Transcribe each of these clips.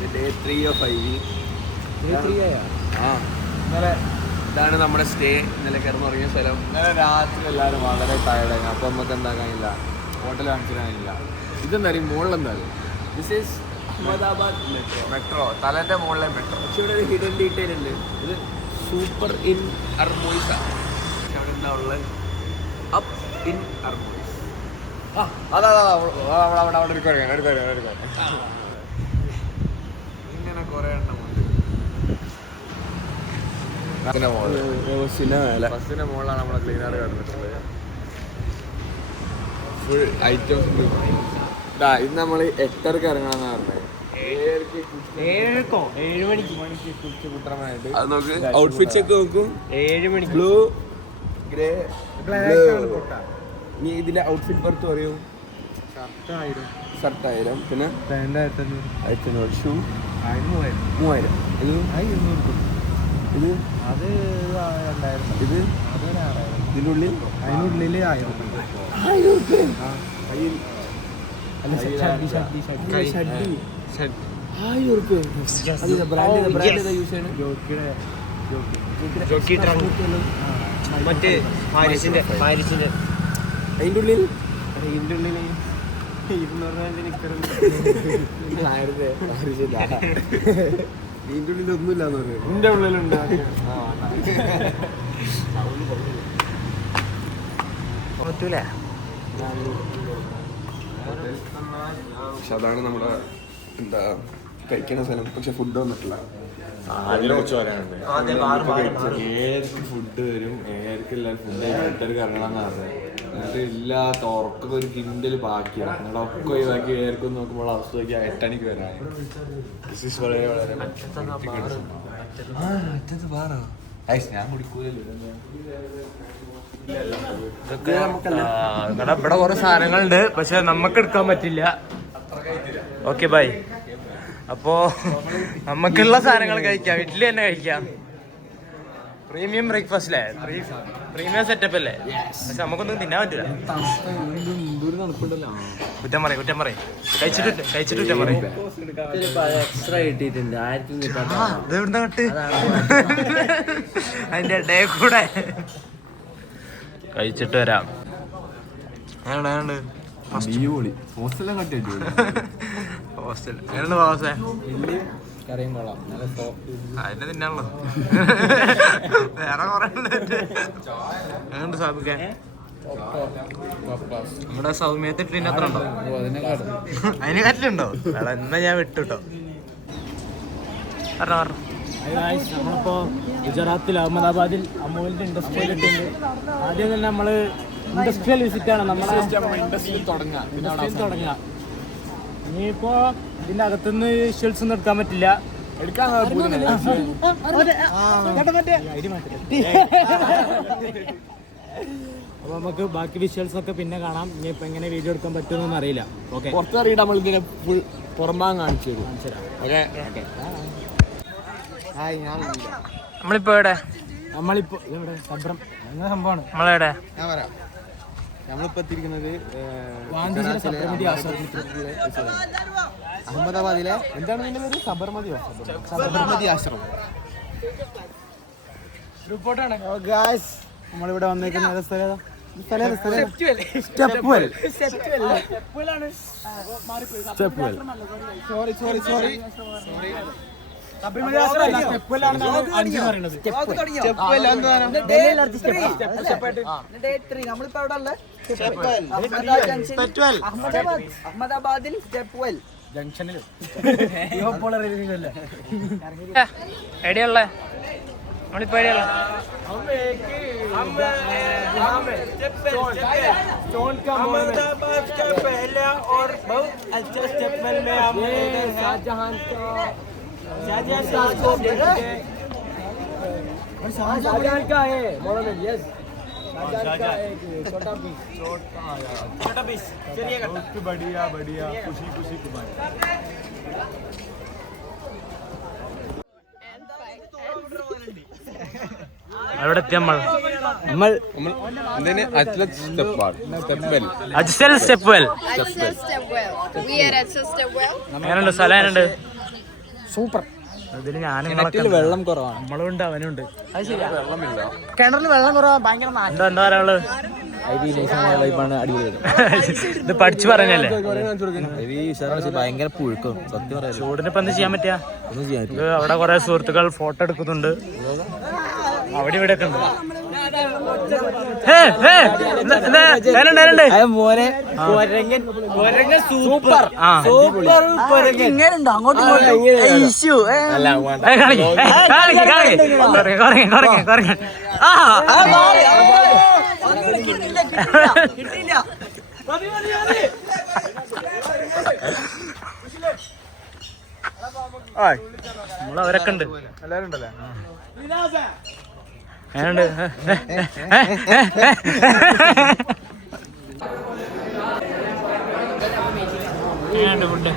Day 3 of IV. ഇതാണ് നമ്മുടെ stay. ഇന്നലെ കിടന്നുറങ്ങിയ സ്ഥലം. ഇന്നലെ രാത്രി എല്ലാവരും വളരെ ടയർഡായിരുന്നു. അപ്പോൾ നമുക്ക് എന്താക്കാനില്ല, ഹോട്ടൽ കാണിച്ചിടാനില്ല. ഇതെന്തായാലും മുകളിലെന്തായാലും ദിസ് ഈസ് അഹമ്മദാബാദ് മെട്രോ. തലേൻ്റെ മുകളിലെ മെട്രോ. പക്ഷെ ഇവിടെ ഒരു ഹിഡൻ ഡീറ്റെയിൽ ഉണ്ട്. ഇത് സൂപ്പർ ഇൻ അർമോയ്സ. പക്ഷെ അവിടെ എന്താ ഉള്ളത്? അപ്പ് ഇൻ അർമോയ്സ്. അതാ അവിടെ എടുക്കാൻ ഇങ്ങനെ കുറേ എണ്ണം ഉണ്ട്. ബസ്സിന്റെ മുകളിലാണ് നമ്മളെ ക്ലീനർ കിടന്നിട്ടുള്ളത്. Full items. ഇത് നമ്മൾ 8:30 ഇറങ്ങണമെന്ന് പറഞ്ഞത്. 7 മണിക്ക് കുറിച്ച് കുട്ടറമായിട്ട് അത് നോക്ക്. ഔട്ട്ഫിറ്റ്സ് ഒക്കെ നോക്കും. 7 മണിക്ക് ബ്ലൂ, ഗ്രേ, നീ ഇതിന്റെ ഔട്ട്ഫിറ്റ് പുറത്ത് പറയൂ. ഷർട്ട് 1000, പിന്നെ 1500, ഷൂ 3000, ഇത് അത് 2000, ഇത് ഇതിനുള്ളിൽ അതിനുള്ളിൽ 1000 മറ്റേ പാരിസിന്റെ അതിൻ്റെ ഉള്ളിൽ 200 നിക്കറുണ്ട്. ഇതിൻ്റെ ഉള്ളിൽ ഒന്നുമില്ലാന്ന് പറഞ്ഞു. എന്റെ ഉള്ളിലുണ്ട്. പറ്റൂല. പക്ഷെ അതാണ് നമ്മുടെ എന്താ കഴിക്കുന്ന സ്ഥലം. പക്ഷെ ഫുഡ് വന്നിട്ടില്ല. ഏർക്ക് ഫുഡ് വരും, ഏർക്കെല്ലാം ഫുഡ് വീട്ടുകാർക്ക് ഇറങ്ങണമെന്ന് പറഞ്ഞത്. എന്നിട്ട് ഇല്ലാത്ത ഉറക്കൊക്കെ ഒരു കിൻഡല് ബാക്കിയാണ്. നിങ്ങളുടെ ഒക്കെ ഒഴിവാക്കി ഏർക്കൊന്ന് നോക്കുമ്പോൾ അവസ്ഥ നോക്കി 8 മണിക്ക് വരാൻ. വളരെ വളരെ ഞാൻ കുടിക്കൂലല്ലോ. ഇവിടെ കുറെ സാധനങ്ങളുണ്ട്, പക്ഷെ നമുക്ക് എടുക്കാൻ പറ്റില്ല. Okay bye. അപ്പോ നമുക്കുള്ള സാധനങ്ങൾ കഴിക്കാം, വീട്ടിൽ തന്നെ കഴിക്കാം. പ്രീമിയം ബ്രേക്ക്ഫാസ്റ്റ് അല്ലേ, പ്രീമിയം സെറ്റപ്പ് അല്ലേ. പക്ഷെ നമുക്കൊന്നും തിന്നാൻ പറ്റില്ല. കുറ്റം പറയും കഴിച്ചിട്ട് കുറ്റം പറയും. എക്സ്ട്രാ കിട്ടിയിട്ടുണ്ട്. അതിന്റെ ഡേ കൂടെ കഴിച്ചിട്ട് വരാം. ഹോസ്റ്റൽ അതിന്റെ തിന്നാണല്ലോ. വേറെ കുറെ എങ്ങനെയുണ്ട് സാബിക്ക? നമ്മുടെ സൗമ്യത്തിട്ട് പിന്നെ എത്ര ഉണ്ടോ? അതിന് കറ്റിലുണ്ടോ? എന്നാ ഞാൻ വിട്ടുട്ടോ. നമ്മളിപ്പോ ഗുജറാത്തിൽ അഹമ്മദാബാദിൽ അമൂലിന്റെ ഇൻഡസ്ട്രിയൽ ഇട്ടുണ്ട്. ആദ്യം തന്നെ നമ്മള് ഇൻഡസ്ട്രിയൽ വിസിറ്റ് ആണ്. നമ്മളെ ഇൻഡസ്ട്രിയിൽ തുടങ്ങുക. ഇനിയിപ്പോ ഇതിന്റെ അകത്തുനിന്ന് വിഷ്വൽസ് ഒന്നും എടുക്കാൻ പറ്റില്ല. അപ്പൊ നമുക്ക് ബാക്കി വിഷ്വൽസ് ഒക്കെ പിന്നെ കാണാം. ഇനിയിപ്പോ എങ്ങനെ വീഡിയോ എടുക്കാൻ പറ്റുമെന്നൊന്നും അറിയില്ല. ഓക്കെ, പുറത്തറിയിട്ട് നമ്മളിങ്ങനെ ഫുൾ പുറംഭാഗം കാണിച്ചു തരും. നമ്മളിപ്പോ എവിടെ? നമ്മളിപ്പോ ഇവിടെ സബ്രം എന്ന സംഭവമാണ്. നമ്മളെവിടെ? ഞാൻ പറയാം. നമ്മളിപ്പോ എത്തിയിരിക്കുന്നത് അഹമ്മദാബാദിലെ എന്താണ് ഇതിന്റെ പേര്? സബർമതി ആശ്രമം. നമ്മളിവിടെ വന്നേക്കുന്ന സ്ഥലം അഹമ്മദാബാദിൽ സ്റ്റെപ്പ് വെൽ ജംഗ്ഷനിലും എവിടെയുള്ള നമ്മളിപ്പോ എവിടെയുള്ള? शाहजहां का है मॉडल यस छोटा पीस चलिए बढ़िया खुशी कुमार. എവിടെ എത്തി നമ്മൾ? Ajsel Stepwell. We are at Stepwell. എങ്ങനെയുണ്ട് സ്ഥലം? എങ്ങനെയുണ്ട്? സൂപ്പർ. അതിൽ ഞാനും വെള്ളം കുറവാണ്. നമ്മളുണ്ട് അവനുണ്ട്. അത് ശരിയാ, വെള്ളമില്ല. കിണറിൽ വെള്ളം കുറവാ. ഭയങ്കര എന്താ പറയാനുള്ളത്? ഇത് പഠിച്ചു പറഞ്ഞല്ലേ. ഭയങ്കര പുഴുക്കും സത്യം പറയാം. ചൂടിന് ഇപ്പൊ എന്ത് ചെയ്യാൻ പറ്റിയാ? ഇത് അവിടെ കുറെ സുഹൃത്തുക്കൾ ഫോട്ടോ എടുക്കുന്നുണ്ട്. അവിടെ ഇവിടെ ഒക്കെ ഉണ്ട്. സൂപ്പർ ഇങ്ങനെയുണ്ടോ അങ്ങോട്ടും ഇഷ്യൂ നമ്മളവരൊക്കെ ഉണ്ട്. എല്ലാരും ഉണ്ടല്ലേ? ഫുഡ്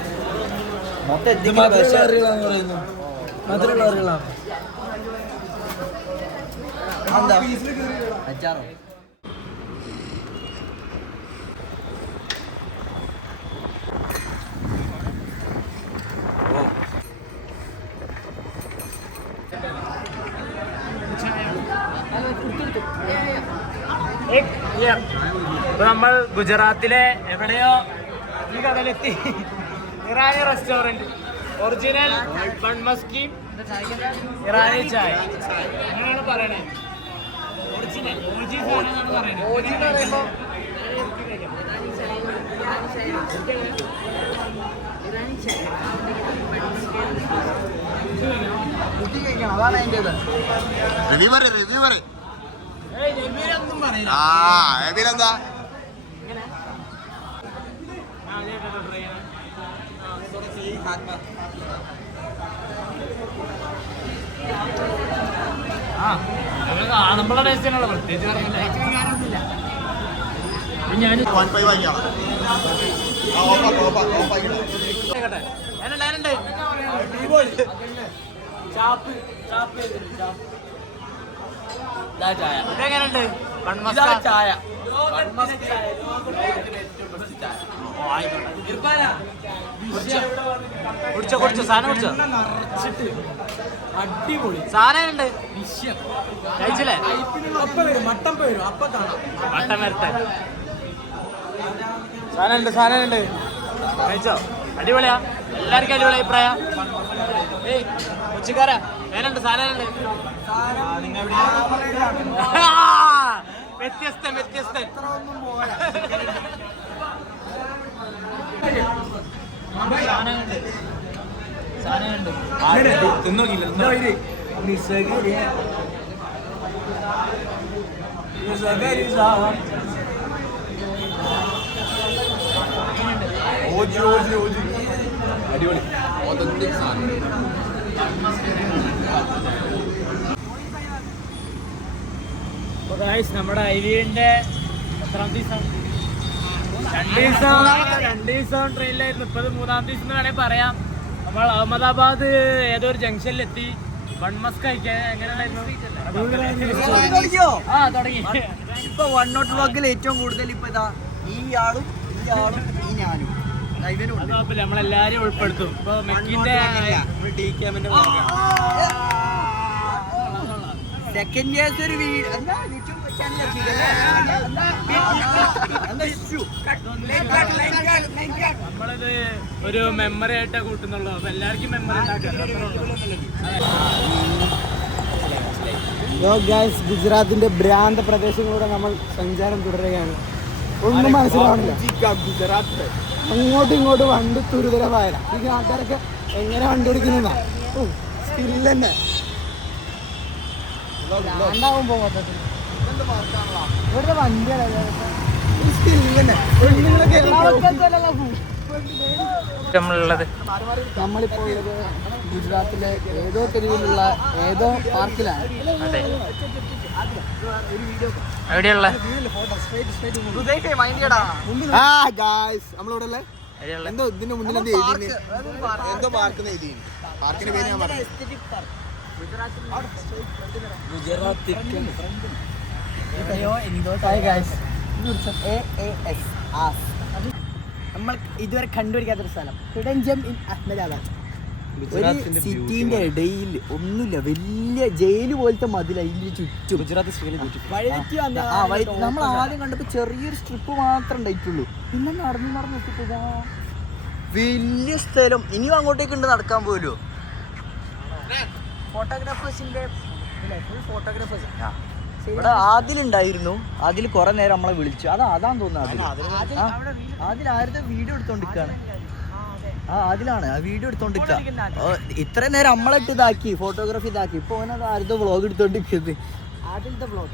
ഇപ്പൊ നമ്മൾ ഗുജറാത്തിലെ എവിടെയോ ഈ കടലെത്തി. ഇറാനി റെസ്റ്റോറന്റ്, ഒറിജിനൽ ബൺമസ്കി ഇറാനി ചായ അങ്ങനെയാണ് പറയണേ. ഒറിജിനൽ പറയുന്നത്. കാണുമ്പോഴുള്ള ടേസ്റ്റിനുള്ള പ്രത്യേകിച്ച് എങ്ങനെയുണ്ട് ചായ? കുടിച്ചോ സാധനം കുടിച്ചോ? അടിപൊളി സാധനം കഴിച്ചില്ലേ? മട്ടൻ വരട്ടെ. സാധനം കഴിച്ചോ? അടിപൊളിയാ. എല്ലാവർക്കും അടിപൊളി അഭിപ്രായം. ഏയ് ഉച്ചക്കാരാ വേനുണ്ട് സാധനം വ്യത്യസ്തൻ സാധനമുണ്ട്. അടിപൊളി ഒതന്റിക് സാധനം. നമ്മുടെ ഐവിന്റെ എത്രാം ദിവസം? 2 ദിവസം ട്രെയിനിലായിരുന്നു. ഇപ്പൊ 3-ാം ദിവസം എന്ന് വേണമെങ്കിൽ പറയാം. നമ്മൾ അഹമ്മദാബാദ് ഏതോ ഒരു ജംഗ്ഷനിലെത്തി. ബൺമസ്ക് കഴിക്കാൻ എങ്ങനെയായിരുന്നു? തുടങ്ങി. ഇപ്പൊ 1 വ്ലോഗിൽ ഏറ്റവും കൂടുതൽ ഇപ്പൊ ഇതാ ഈ ആളും ഈ ഞാനും നമ്മളെല്ലാരും ഉൾപ്പെടുത്തും. ഇപ്പൊ മെക്കിന്റെ സെക്കൻഡ് ഇയേഴ്സ് ഒരു നമ്മളിത് ഒരു മെമ്മറി ആയിട്ടാ കൂട്ടുന്നുള്ളൂ. അപ്പൊ എല്ലാവർക്കും മെമ്മറി ഗുജറാത്തിന്റെ ഭ്രാന്ത പ്രദേശങ്ങളിലൂടെ നമ്മൾ സഞ്ചാരം തുടരുകയാണ്. ഒന്നും മനസ്സിലാവണില്ല. ഗുജറാത്ത് അങ്ങോട്ടും ഇങ്ങോട്ടും വണ്ടി തുരിതരമായില്ല. ഈ നാട്ടുകാരൊക്കെ എങ്ങനെ വണ്ടി ഓടിക്കുന്ന സ്കില്ല് തന്നെ ഇവിടുത്തെ വണ്ടിയാണ് സ്കില്ല് തന്നെ. നമ്മളിപ്പോ ഉള്ളത് ഗുജറാത്തിലെ ഏതോ തെരുവിലുള്ള ഏതോ പാർക്കിലാണ്. എവിടെയുള്ള നമ്മളിവിടെ എന്തോ ഇതിന്റെ മുന്നിൽ എന്തോ പാർക്കുന്ന എഴുതി. പാർക്കിന്റെ പേര് ഞാൻ പറഞ്ഞു. നമ്മൾ ഇതുവരെ കണ്ടുപിടിക്കാത്തൊരു സ്ഥലം, ഹിഡൻ ജെം ഇൻ അഹമ്മദാബാദ്. ഒരു സിറ്റിന്റെ ഇടയിൽ ഒന്നുമില്ല, വലിയ ജയില് പോലത്തെ മതിൽ അതിന്റെ ചുറ്റും. നമ്മൾ ആദ്യം കണ്ടപ്പോ ചെറിയൊരു സ്ട്രിപ്പ് മാത്രം ഉണ്ടായിട്ടുള്ളൂ. പിന്നെ നടന്ന് നടന്നെത്തിയപ്പോ വലിയ സ്ഥലം. ഇനിയും അങ്ങോട്ടേക്ക് ഉണ്ട് നടക്കാൻ പോലും. ഫോട്ടോഗ്രാഫേഴ്സിന്റെ ഇവിടെ ആദിലുണ്ടായിരുന്നു. അതിൽ കുറെ നേരം നമ്മളെ വിളിച്ചു. അതാന്ന് തോന്നുന്നു. അതിലാരുടെ വീഡിയോ എടുത്തോണ്ടിരിക്കാണ്. അതിലാണ് ആ വീഡിയോ എടുത്തോണ്ടിരിക്കുക. ഇത്രയും നേരം നമ്മളെ ഇതാക്കി ഫോട്ടോഗ്രാഫി ഇതാക്കി. ഇപ്പൊ അവനത് ആരുടെ വ്ളോഗ് എടുത്തോണ്ടിരിക്കുന്നത്. ആദ്യത്തെ ബ്ലോഗ്